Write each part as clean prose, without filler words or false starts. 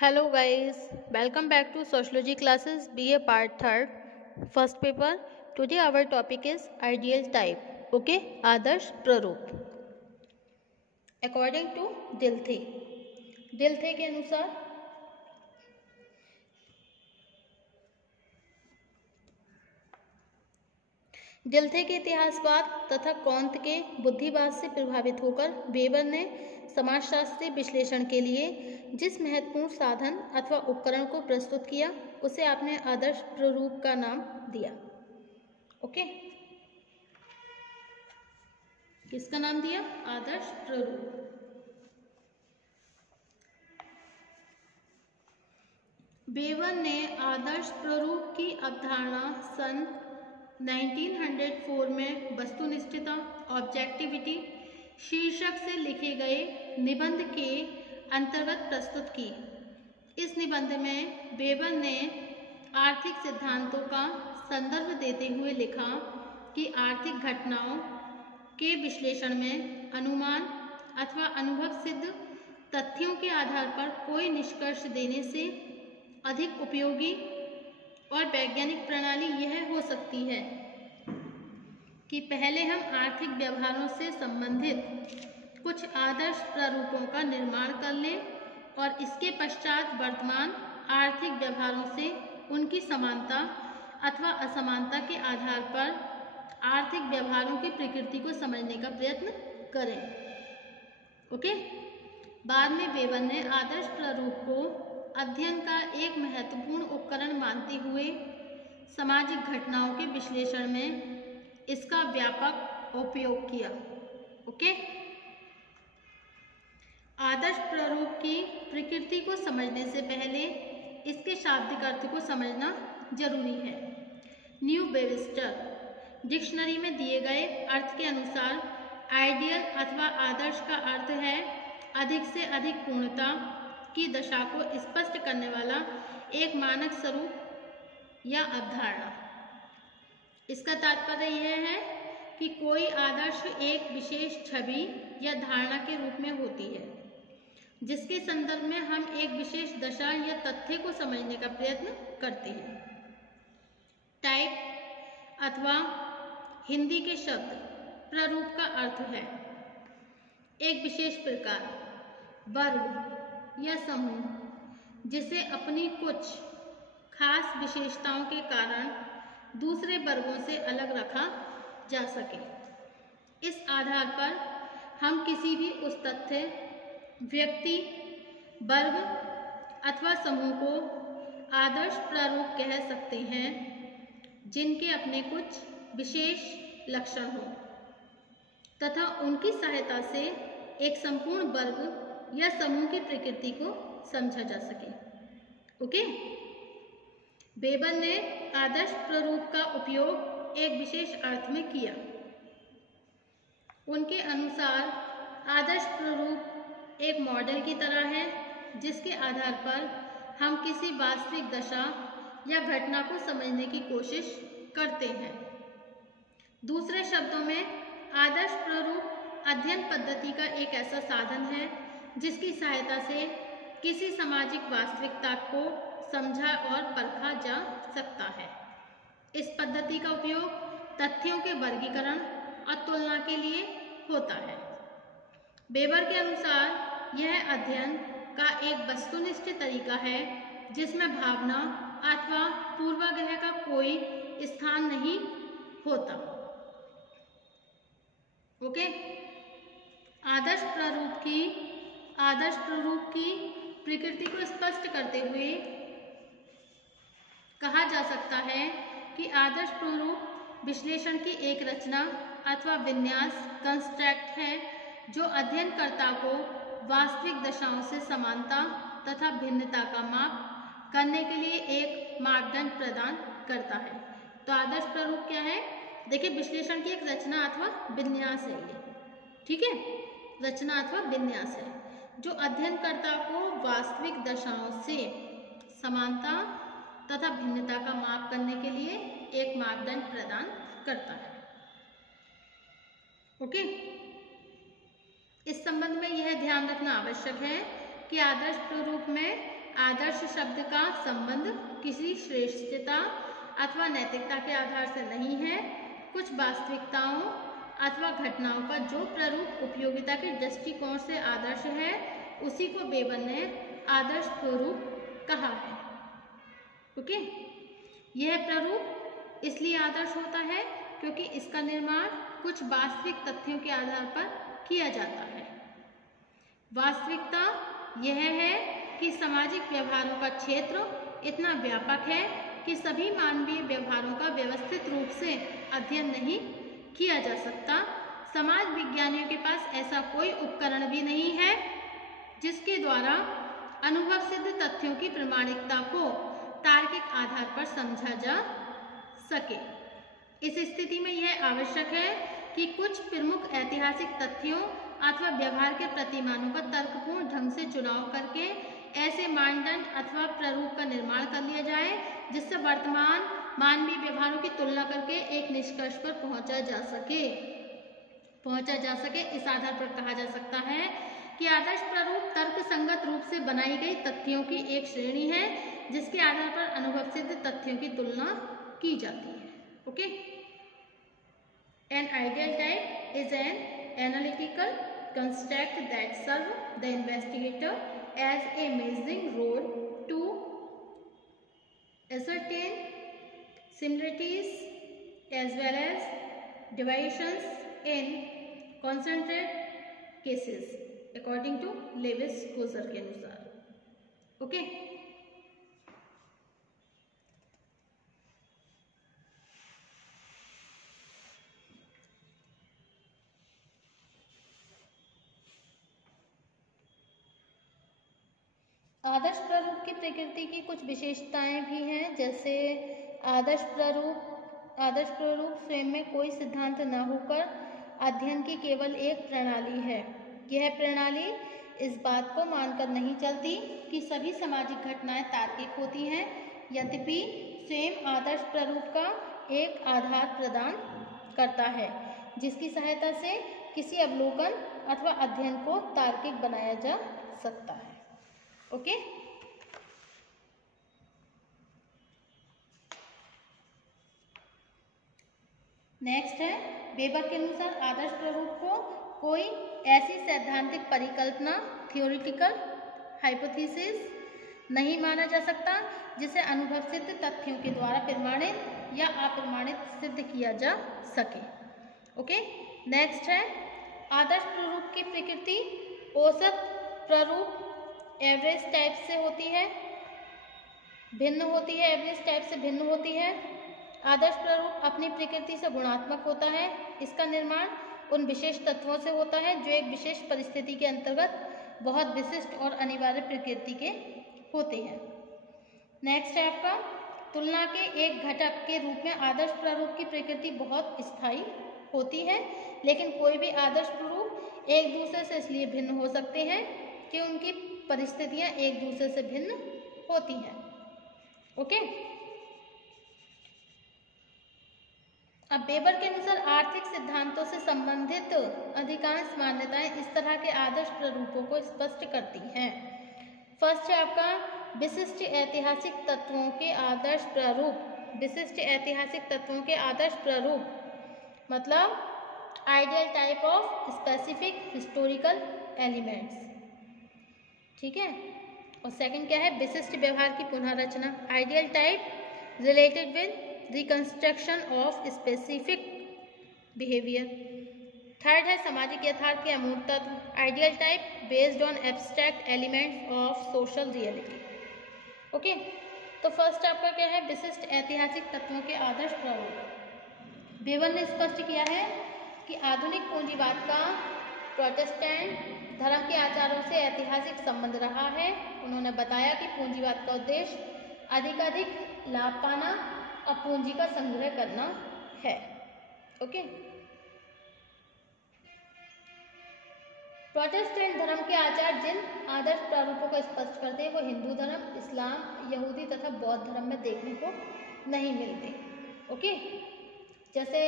Hello guys, welcome back to Sociology classes BA part 3rd, first paper. Today our topic is ideal type. Okay, आदर्श प्रारूप. According to दिल्थे के अनुसार दिल्थे के इतिहासवाद तथा कॉन्त के बुद्धिवाद से प्रभावित होकर वेबर ने समाजशास्त्रीय विश्लेषण के लिए जिस महत्वपूर्ण साधन अथवा उपकरण को प्रस्तुत किया उसे आपने आदर्श प्रारूप का नाम दिया. ओके, किसका नाम दिया? आदर्श प्रारूप. वेबर ने आदर्श प्रारूप की अवधारणा सन 1904 में वस्तुनिष्ठता ऑब्जेक्टिविटी शीर्षक से लिखे गए निबंध के अंतर्गत प्रस्तुत की. इस निबंध में वेबर ने आर्थिक सिद्धांतों का संदर्भ देते हुए लिखा कि आर्थिक घटनाओं के विश्लेषण में अनुमान अथवा अनुभव सिद्ध तथ्यों के आधार पर कोई निष्कर्ष देने से अधिक उपयोगी और वैज्ञानिक प्रणाली यह हो सकती है कि पहले हम आर्थिक व्यवहारों से संबंधित कुछ आदर्श प्रारूपों का निर्माण कर लें और इसके पश्चात वर्तमान आर्थिक व्यवहारों से उनकी समानता अथवा असमानता के आधार पर आर्थिक व्यवहारों की प्रकृति को समझने का प्रयत्न करें. ओके, बाद में वेबर ने आदर्श प्रारूप को अध्ययन का एक महत्वपूर्ण उपकरण मानते हुए सामाजिक घटनाओं के विश्लेषण में इसका व्यापक उपयोग किया. ओके, आदर्श प्रारूप की प्रकृति को समझने से पहले इसके शाब्दिक अर्थ को समझना जरूरी है. न्यू वेबस्टर डिक्शनरी में दिए गए अर्थ के अनुसार आइडियल अथवा आदर्श का अर्थ है अधिक से अधिक पूर्णता की दशा को स्पष्ट करने वाला एक मानक स्वरूप या अवधारणा. इसका तात्पर्य यह है कि कोई आदर्श एक विशेष छवि या धारणा के रूप में होती है जिसके संदर्भ में हम एक विशेष दशा या तथ्य को समझने का प्रयत्न करते हैं. टाइप अथवा हिंदी के शब्द प्रारूप का अर्थ है एक विशेष प्रकार, वर्ग या समूह जिसे अपनी कुछ खास विशेषताओं के कारण दूसरे वर्गों से अलग रखा जा सके. इस आधार पर हम किसी भी उस तथ्य, व्यक्ति, वर्ग अथवा समूह को आदर्श प्रारूप कह सकते हैं जिनके अपने कुछ विशेष लक्षण हों तथा उनकी सहायता से एक संपूर्ण वर्ग या समूह की प्रकृति को समझा जा सके. ओके, वेबर ने आदर्श प्रारूप का उपयोग एक विशेष अर्थ में किया. उनके अनुसार आदर्श प्रारूप एक मॉडल की तरह है जिसके आधार पर हम किसी वास्तविक दशा या घटना को समझने की कोशिश करते हैं. दूसरे शब्दों में आदर्श प्रारूप अध्ययन पद्धति का एक ऐसा साधन है जिसकी सहायता से किसी सामाजिक वास्तविकता को समझा और परखा जा सकता है. इस पद्धति का उपयोग तथ्यों के वर्गीकरण और तुलना के लिए होता है. वेबर के अनुसार यह अध्ययन का एक वस्तुनिष्ठ तरीका है जिसमें भावना अथवा पूर्वाग्रह का कोई स्थान नहीं होता. ओके, आदर्श प्रारूप की प्रकृति को स्पष्ट करते हुए कहा जा सकता है कि आदर्श प्रारूप विश्लेषण की एक रचना अथवा विन्यास कंस्ट्रक्ट है जो अध्ययनकर्ता को वास्तविक दशाओं से समानता तथा भिन्नता का माप करने के लिए एक मापदंड प्रदान करता है. तो आदर्श प्रारूप क्या है? देखिए, विश्लेषण की एक रचना अथवा विन्यास है ये. ठीक है, रचना अथवा विन्यास है जो अध्ययनकर्ता को वास्तविक दशाओं से समानता तथा भिन्नता का माप करने के लिए एक मापदंड प्रदान करता है. ओके, इस संबंध में यह ध्यान रखना आवश्यक है कि आदर्श प्रारूप में आदर्श शब्द का संबंध किसी श्रेष्ठता अथवा नैतिकता के आधार से नहीं है। कुछ वास्तविकताओं अथवा घटनाओं का जो प्रारूप उपयोगिता के दृष्टिकोण से आदर्श है उसी को बेबन ने आदर्श प्रारूप कहा है। ओके, यह प्रारूप इसलिए आदर्श होता है क्योंकि इसका निर्माण कुछ वास्तविक तथ्यों के आधार पर किया जाता है। वास्तविकता यह है कि सामाजिक व्यवहारों का क्षेत्र इतना व्यापक है कि सभी मानवीय व्यवहारों का व्यवस्थित रूप से अध्ययन नहीं किया जा सकता। समाज विज्ञानियों के पास ऐसा कोई उपकरण भी नहीं है जिसके द्वारा अनुभव सिद्ध तथ्यों की प्रामाणिकता को तार्किक आधार पर समझा जा सके। इस स्थिति में यह आवश्यक है कि कुछ प्रमुख ऐतिहासिक तथ्यों अथवा व्यवहार के प्रतिमानों का तर्कपूर्ण ढंग से चुनाव करके ऐसे मानदंड अथवा प्रारूप का निर्माण कर लिया जाए जिससे वर्तमान मानवीय व्यवहारों की तुलना करके एक निष्कर्ष पर पहुंचा जा सके। इस आधार पर कहा जा सकता है कि आदर्श प्रारूप तर्क संगत रूप से बनाई गई तथ्यों की एक श्रेणी है जिसके आधार पर अनुभव सिद्ध तथ्यों की तुलना की जाती है। Okay, an ideal type is an analytical construct that serve the investigator as a measuring rod to ascertain similarities as well as deviations in concentrate cases according to Lewis-Coser के अनुसार। ओके, आदर्श प्रारूप की प्रकृति की कुछ विशेषताएं भी हैं, जैसे आदर्श प्रारूप स्वयं में कोई सिद्धांत न होकर अध्ययन की केवल एक प्रणाली है। यह प्रणाली इस बात को मानकर नहीं चलती कि सभी सामाजिक घटनाएं तार्किक होती हैं, यद्यपि स्वयं आदर्श प्रारूप का एक आधार प्रदान करता है जिसकी सहायता से किसी अवलोकन अथवा अध्ययन को तार्किक बनाया जा सकता है। ओके, नेक्स्ट है, वेबर के अनुसार आदर्श प्रारूप को कोई ऐसी सैद्धांतिक परिकल्पना थियोरिटिकल हाइपोथेसिस नहीं माना जा सकता जिसे अनुभव सिद्ध तथ्यों के द्वारा प्रमाणित या अप्रमाणित सिद्ध किया जा सके। ओके, नेक्स्ट है, आदर्श प्रारूप की प्रकृति औसत प्रारूप एवरेज टाइप से होती है, एवरेज टाइप से भिन्न होती है। आदर्श प्रारूप अपनी प्रकृति से गुणात्मक होता है। इसका निर्माण उन विशेष तत्वों से होता है जो एक विशेष परिस्थिति के अंतर्गत बहुत विशिष्ट और अनिवार्य प्रकृति के होते हैं। नेक्स्ट है आपका, तुलना के एक घटक के रूप में आदर्श प्रारूप की प्रकृति बहुत स्थायी होती है, लेकिन कोई भी आदर्श प्रारूप एक दूसरे से इसलिए भिन्न हो सकते हैं कि उनकी परिस्थितियां एक दूसरे से भिन्न होती हैं। ओके, अब वेबर के अनुसार आर्थिक सिद्धांतों से संबंधित अधिकांश मान्यताएं इस तरह के आदर्श प्रारूपों को स्पष्ट करती हैं। फर्स्ट है आपका विशिष्ट ऐतिहासिक तत्वों के आदर्श प्रारूप। विशिष्ट ऐतिहासिक तत्वों के आदर्श प्रारूप मतलब ideal type of specific historical elements, ठीक है। और सेकंड क्या है, विशिष्ट व्यवहार की पुनर्रचना, ideal type related with reconstruction of specific behaviour. Third है सामाजिक यथार्थ के अमूर्त तत्व, ideal type based on abstract elements of social reality. Okay, तो फर्स्ट आपका क्या है, विशिष्ट ऐतिहासिक तत्वों के आदर्श प्रारूप। वेबर ने स्पष्ट किया है कि आधुनिक पूंजीवाद का प्रोटेस्टेंट धर्म के आचारों से ऐतिहासिक संबंध रहा है। उन्होंने बताया कि पूंजीवाद का उद्देश्य अधिकाधिक लाभ पाना और पूंजी का संग्रह करना है। ओके, प्रोटेस्टेंट धर्म के आचार जिन आदर्श प्रारूपों को स्पष्ट करते हैं वो हिंदू धर्म, इस्लाम, यहूदी तथा बौद्ध धर्म में देखने को नहीं मिलते। ओके, जैसे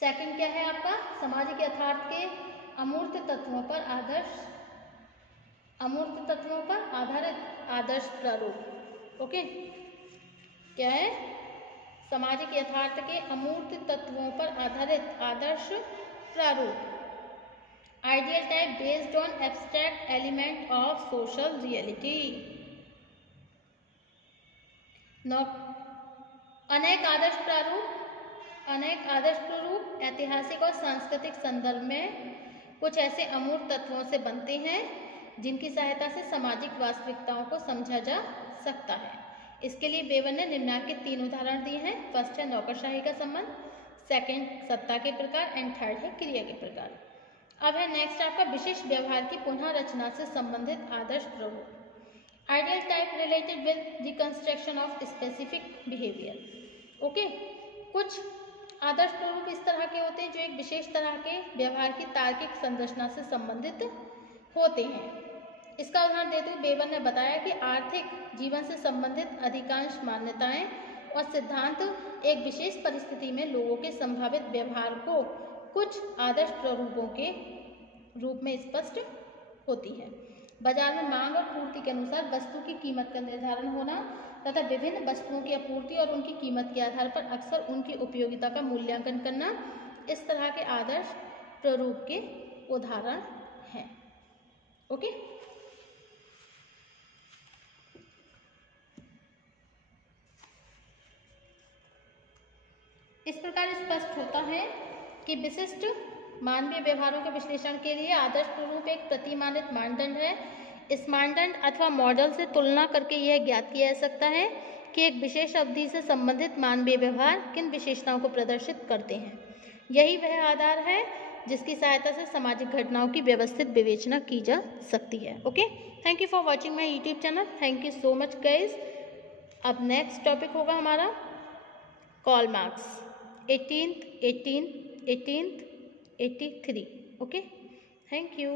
सेकंड क्या है आपका, सामाजिक यथार्थ के अमूर्त तत्वों पर आदर्श अमूर्त तत्वों पर आधारित आदर्श प्रारूप। ओके, क्या है? सामाजिक यथार्थ के अमूर्त तत्वों पर आधारित आदर्श प्रारूप। Ideal type based on abstract element of social reality. अनेक आदर्श प्रारूप ऐतिहासिक और सांस्कृतिक संदर्भ में कुछ ऐसे अमूर्त तत्वों से बनते हैं जिनकी सहायता से सामाजिक वास्तविकताओं को समझा जा सकता है। इसके लिए बेवन ने निम्नलिखित 3 उदाहरण दिए हैं। फर्स्ट है नौकरशाही का संबंध, सेकंड सत्ता के प्रकार एंड थर्ड है क्रिया के प्रकार। अब है नेक्स्ट आपका विशिष्ट व्यवहार की पुनः रचना से संबंधित आदर्श प्रारूप। Ideal type related with reconstruction of specific behaviour. Okay, कुछ आदर्श प्रारूप इस तरह के होते हैं जो एक विशेष तरह के व्यवहार की तार्किक संरचना से संबंधित होते हैं। इसका उदाहरण देते हुए बेवन ने बताया कि आर्थिक जीवन से संबंधित अधिकांश मान्यताएं और सिद्धांत एक विशेष परिस्थिति में लोगों के संभावित व्यवहार को कुछ आदर्श प्रारूपों के रूप में स्पष्ट होती है। बाजार में मांग और पूर्ति के अनुसार वस्तु की कीमत का निर्धारण होना तथा विभिन्न वस्तुओं की आपूर्ति और उनकी कीमत के आधार पर अक्सर उनकी उपयोगिता का मूल्यांकन करना इस तरह के आदर्श प्रारूप के उदाहरण हैं। ओके, इस प्रकार स्पष्ट होता है कि विशिष्ट मानवीय व्यवहारों के विश्लेषण के लिए आदर्श प्रारूप एक प्रतिमानित मानदंड है। इस मानदंड अथवा मॉडल से तुलना करके यह ज्ञात किया जा सकता है कि एक विशेष अवधि से संबंधित मानवीय व्यवहार किन विशेषताओं को प्रदर्शित करते हैं। यही वह आधार है जिसकी सहायता से सामाजिक घटनाओं की व्यवस्थित विवेचना की जा सकती है। Okay, thank you for watching my YouTube channel. Thank you so much guys. अब नेक्स्ट टॉपिक होगा हमारा call marks 18th, 83। Okay, thank you.